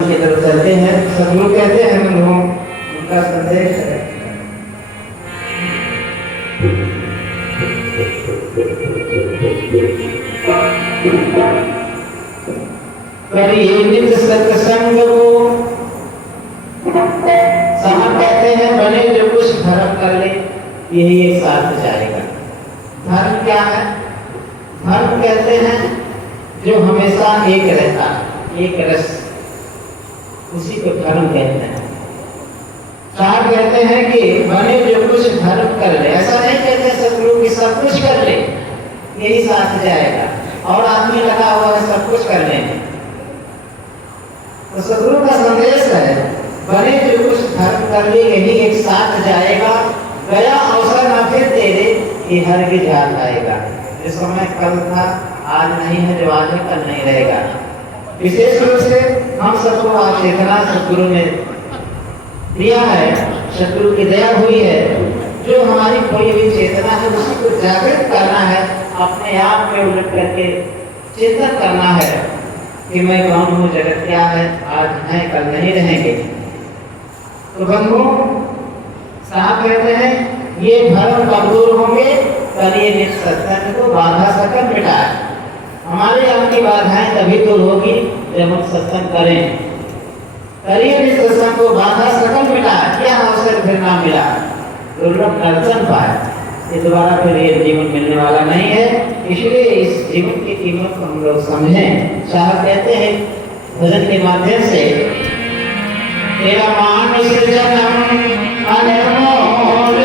की तरफ चलते हैं। सदगुरु कहते हैं बंधुओं, उनका संदेश है। करिए नित सत्संग को, साहब कहते हैं बने जो कुछ धर्म कर ले यही एक साथ जाएगा। धर्म क्या है? धर्म कहते हैं जो हमेशा एक रहता, एक रस, उसी को धर्म कहते हैं। साहब कहते हैं कि बने जो कुछ धर्म कर ले, ऐसा नहीं कहते सदगुरु की सब कुछ कर ले यही साथ जाएगा, और आदमी लगा हुआ है सब कुछ करने में। तो सदगुरु का संदेश है बने जो कुछ धर्म कर ले यही एक साथ जाएगा। गया अवसर न फिर तेरे ये हरगिज़ हाथ आएगा। जो समय कल था आज नहीं है, जो आज है कल नहीं रहेगा। विशेष रूप से हम सबको आज चेतना सदगुरु ने दिया है, सदगुरु की दया हुई है। जो हमारी खोई हुई चेतना है उसी को जागृत करना है, अपने आप में उलट करके चिंतन करना है कि मैं कौन हूँ, जगत क्या है, आज है कल नहीं रहेंगे। तो बंधुओं, साहब कहते हैं ये धर्म कब दूर होंगे? करिए नित सत्संग को, बाधा सकल मिटाए। हमारे आपकी बाधाएं तभी दूर होगी जब हम सत्संग करें। करिए नित सत्संग को, बाधा सकल मिटाए। क्या अवसर फिर ना मिला, दुर्लभ दर्शन पाए, ये दोबारा फिर ये जीवन मिलने वाला नहीं है। इसलिए इस जीवन की कीमत को हम लोग समझें। साहब कहते हैं भजन के माध्यम से, तेरा मानुष जन्म अनमोल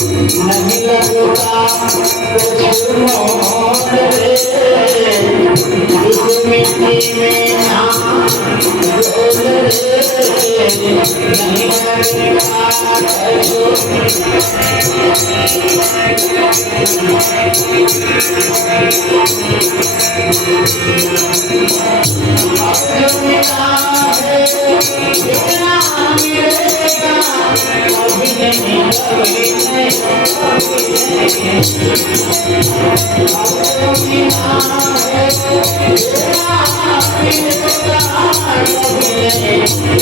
नहीं लगता कुछ मोल रे, इस मिट्टी में नाम डोल रे, नहीं लगता जो मिला है इतना मिलेगा कभी नहीं, कभी नहीं, कभी नहीं। जो मिला है इतना मिलेगा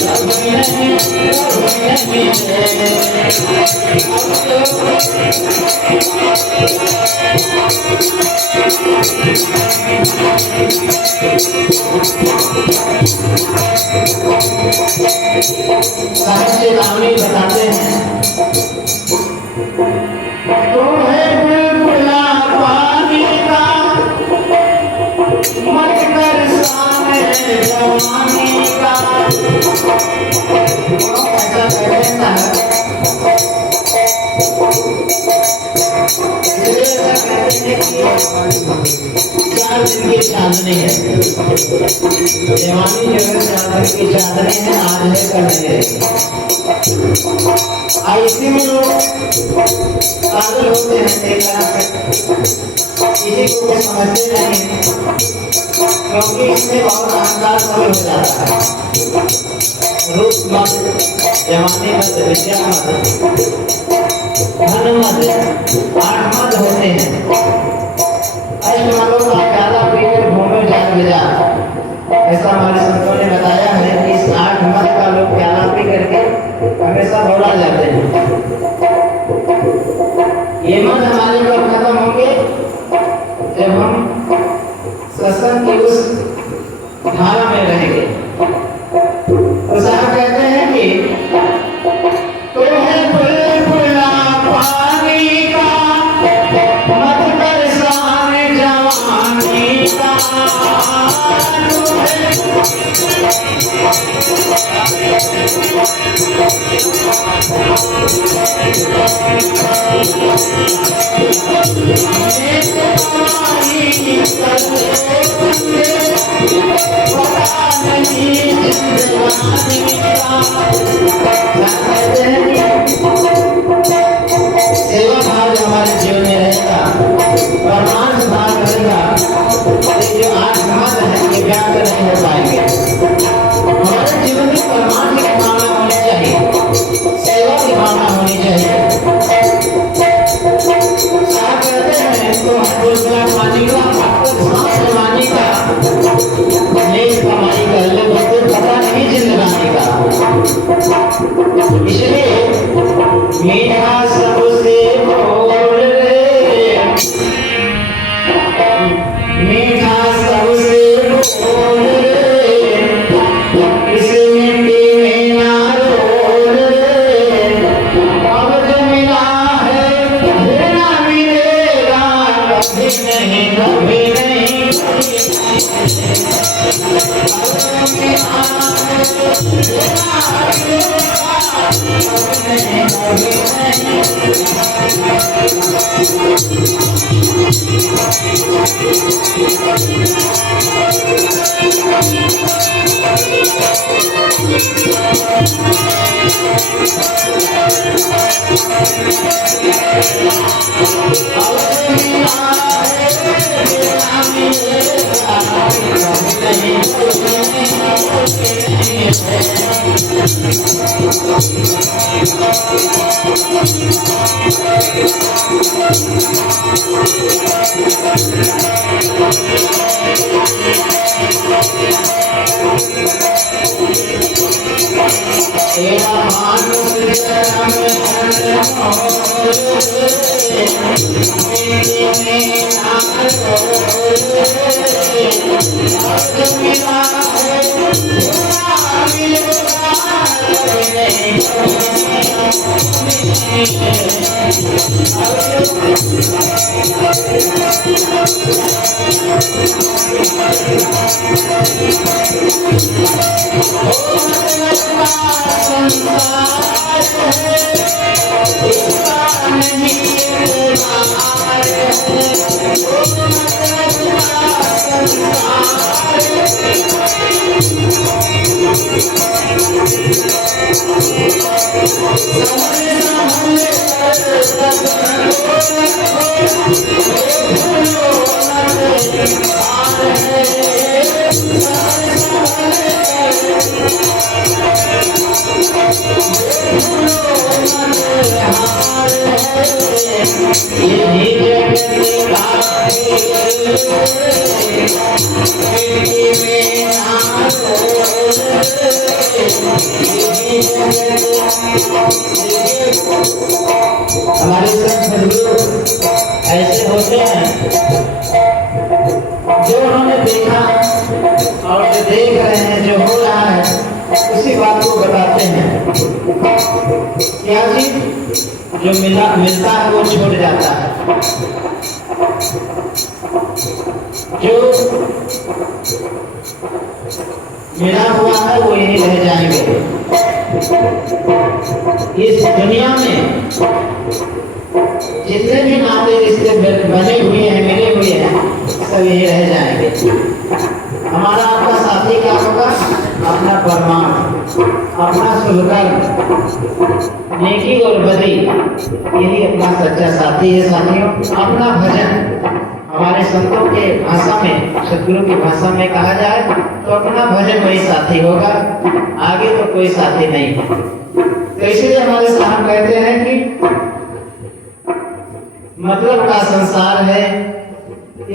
कभी नहीं, कभी नहीं, कभी साहित्य गावनी बताते हैं, तो है बुलबुला पानी का, मत कर सामने जवानी का। ऐसा कहता है, चार दिन की चांदनी है, जवानी जगह चार दिन की चांदनी है, आज है कल नहीं रहेगी। इसी में लोग पागल होते हैं, देखा किसी को कुछ समझते नहीं, क्योंकि इसमें बहुत अहंकार सफल हो जाता है। रूप मत, जवानी मत, विद्या मत, धन मत, आठ मत होते हैं। अष्टमलों का प्याला पीकर घूमे जाग जा, ऐसा हमारे संतों ने बताया है कि इस आठ मत का लोग प्याला पी करके हमेशा भोला जाते हैं। ये मत हमारे लोग खत्म होंगे जब हम सत्संग की उस धारा में रहेंगे। तो साहब कहते हैं कि तो है बुलबुला पानी का, मत बरसान जवानी का। सेवा भाव जो हमारे जीवन में रहेगा, परमार्थ भाव रहेगा, जो आठ मत है ये व्याप्त नहीं हो पाएंगे। हमारे जीवन में परमार्थ की भावना होनी चाहिए, सेवा की भावना होनी चाहिए। साहब कहते हैं तो बुलबुला पानी का, सांस जवानी का, लेख कमाई का, लेकिन पता नहीं जिंदगानी का। इसलिए मीठा सबसे बोल रे, मीठा सबसे बोल रे, इस मिट्टी में ना रोल रे, अब जो मिला है ना मिलेगा कभी नहीं, कभी नहीं, कभी नहीं। अब जो मिला है ना मिलेगा कभी नहीं, कभी हमारे सदगुरु ऐसे होते हैं जो उन्होंने देखा और जो देख रहे हैं, जो हो रहा है उसी बात को बताते हैं। क्या चीज जो मिलता है वो छोड़ जाता है, जो मिला हुआ है वो यही रह जाएंगे। इस दुनिया में जितने भी नाते रिश्ते बने हुए हैं, मिले हुए हैं, सब यही रह जाएंगे। हमारा आपका साथी क्या होगा? अपना परमात्मा, अपना शुभकर्म, नेकी और बदी, यही अपना सच्चा साथी है। साथियों, अपना भजन हमारे संतों के भाषा में, सदगुरु की भाषा में कहा जाए तो अपना भजन वही साथी होगा, आगे तो कोई साथी नहीं है। तो इसलिए हमारे साहब कहते हैं कि मतलब का संसार है,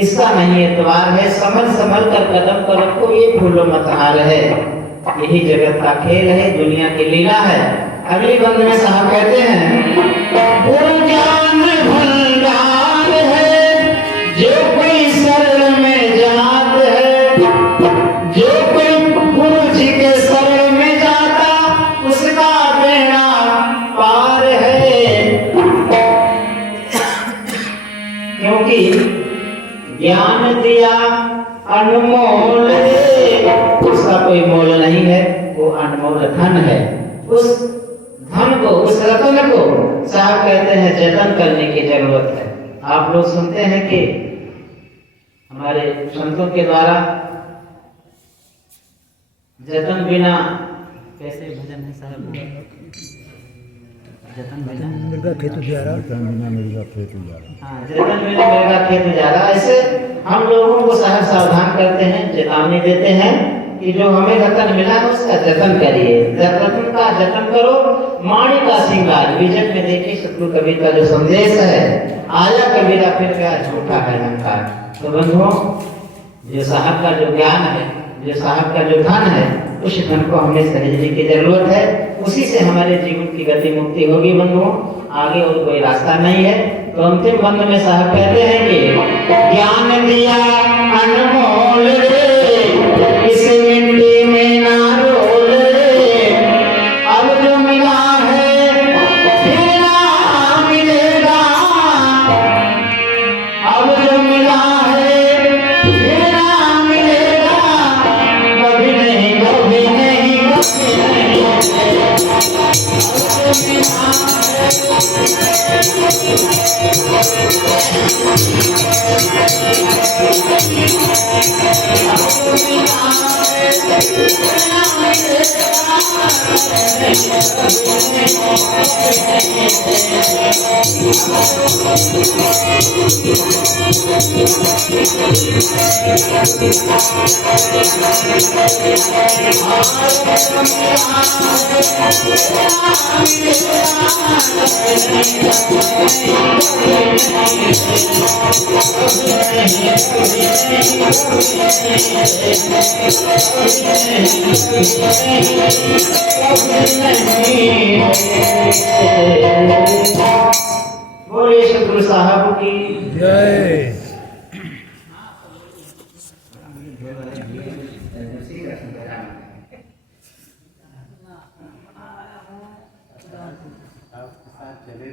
इसका नहीं एतबार है, समझ समझ कर कदम पर रखो, ये फूलो मत हार है। यही जगत का खेल है, दुनिया की लीला है। अगली बंद में साहब कहते हैं, गुरु ज्ञान भंडार है, जो कोई शरण में जात है, जो कोई गुरु जी के शरण में जाता, उसका बेड़ा पार है। क्योंकि ज्ञान दिया अनमोल, उसका कोई मोल नहीं है, वो अनमोल धन है। उस धन को, उस रत्न को साहब कहते हैं जतन करने की जरूरत है। आप लोग सुनते हैं कि हमारे संतों के द्वारा जतन बिना, कैसे भजन है साहब? जतन बिना मिर्गा खेत उजारा, जतन बिना मिर्गा खेत उजारा। हाँ, जतन बिना मिर्गा खेत उजारा। ऐसे हम लोगों को साहब सावधान करते हैं, चेतावनी देते हैं कि जो हमें रतन मिला है उसका जतन करिए, रतन का जतन करो, माणी का श्रृंगार। विजन में देखिए सतगुरु कबीर का जो संदेश है, आया कबीरा फिर गया झूठा है अहंकार। तो बंधुओं, जो साहब का जो ज्ञान है, जो साहब का जो धन है, उस धन को हमें सहेजने की जरूरत है। उसी से हमारे जीवन की गति मुक्ति होगी बंधुओं, आगे और कोई रास्ता नहीं है। तो अंतिम बंद में साहब कहते हैं कि ज्ञान दिया अनमोल रे, इस मिट्टी में ना रोल रे, अब जो मिला है फिर ना मिलेगा, अब जो मिला है फिर ना मिलेगा, कभी नहीं, कभी नहीं, कभी नहीं। बोलिए सतगुरु साहब की जय।